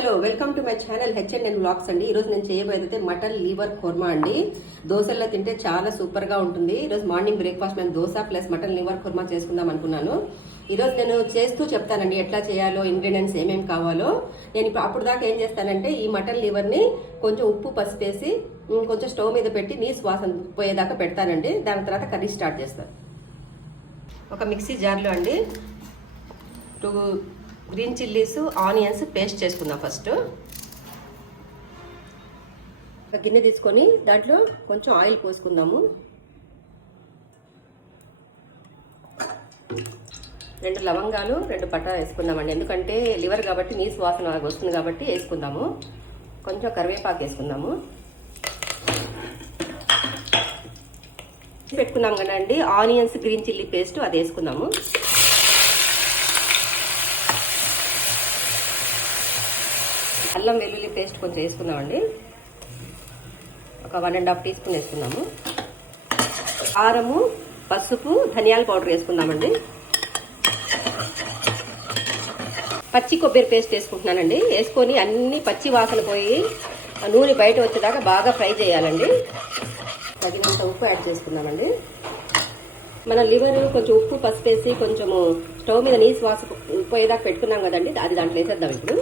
Hello welcome to my channel HNN vlogs అండి. ఈరోజు నేను చేయబోయేదైతే మటన్ లివర్ కుర్మా అండి. దోశల్లో తింటే చాలా సూపర్ గా ఉంటుంది. ఈరోజు మార్నింగ్ బ్రేక్ఫాస్ట్ నేను dosa plus mutton liver kurma చేసుకుందాం అనుకున్నాను. ఈరోజు నేను చేస్తూ చెప్తానండి ఎట్లా చేయాలో, ఇంగ్రీడియంట్స్ ఏమేమి కావాలో. నేను ఇప్పుడు అప్పుడు దాకా ఏం చేస్తానంటే ఈ మటన్ లివర్ ని కొంచెం ఉప్పు పసుపు వేసి కొంచెం స్టవ్ మీద పెట్టి నీసు వాసన పోయేదాకా పెడతానండి. దాని తర్వాత కర్రీ స్టార్ట్ చేస్తాను. ఒక మిక్సీ జార్లో అండి 2 గ్రీన్ చిల్లీస్, ఆనియన్స్ పేస్ట్ చేసుకుందాం. ఫస్ట్ ఒక గిన్నె తీసుకొని దాంట్లో కొంచెం ఆయిల్ పోసుకుందాము. 2 లవంగాలు, 2 పట్టా వేసుకుందామండి. ఎందుకంటే లివర్ కాబట్టి నీసు వాసన వస్తుంది కాబట్టి వేసుకుందాము. కొంచెం కరివేపాకు వేసుకుందాము. పెట్టుకున్నాం కదండి ఆనియన్స్, గ్రీన్ చిల్లీ పేస్ట్, అది వేసుకుందాము. అల్లం వెల్లుల్లి పేస్ట్ కొంచెం వేసుకుందామండి. ఒక 1.5 టీ స్పూన్ వేసుకుందాము. కారము, పసుపు, ధనియాల పౌడర్ వేసుకుందామండి. పచ్చి కొబ్బరి పేస్ట్ వేసుకుంటున్నానండి. వేసుకొని అన్ని పచ్చి వాసన పోయి నూనె బయట వచ్చేదాకా బాగా ఫ్రై చేయాలండి. తగినంత ఉప్పు యాడ్ చేసుకుందామండి. మన లివర్ కొంచెం ఉప్పు పసుపు వేసి కొంచెము స్టవ్ మీద నీసు వాసన పోయేదాకా పెట్టుకున్నాం కదండి, అది దాంట్లో వేసేద్దాం. ఇప్పుడు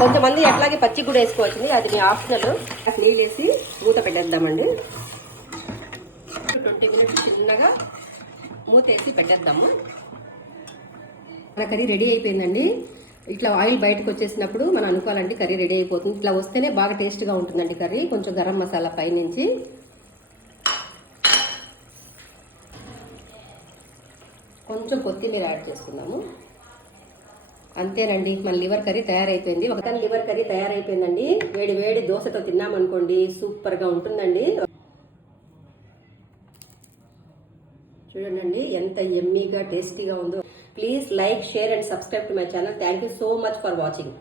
కొంతమంది అట్లాగే పచ్చి కూడా వేసుకోవచ్చింది, అది మీ ఆప్షనల్. నీళ్ళు వేసి మూత పెట్టేద్దామండి. 20 మినిట్స్ చిన్నగా మూత వేసి పెట్టేద్దాము. మన కర్రీ రెడీ అయిపోయిందండి. ఇట్లా ఆయిల్ బయటకు వచ్చేసినప్పుడు మనం అనుకోవాలండి కర్రీ రెడీ అయిపోతుంది. ఇట్లా వస్తేనే బాగా టేస్ట్గా ఉంటుందండి కర్రీ. కొంచెం గరం మసాలా పైనుంచి, కొంచెం కొత్తిమీర యాడ్ చేసుకుందాము. అంతేనండి, మన లివర్ కర్రీ తయారైపోయింది. ఒక లివర్ కర్రీ తయారైపోయిందండి. వేడి వేడి దోశతో తిన్నామనుకోండి సూపర్ గా ఉంటుందండి. చూడండి ఎంత ఎమ్మీగా టేస్టీగా ఉందో. Please like, share and subscribe to my channel. Thank you so much for watching.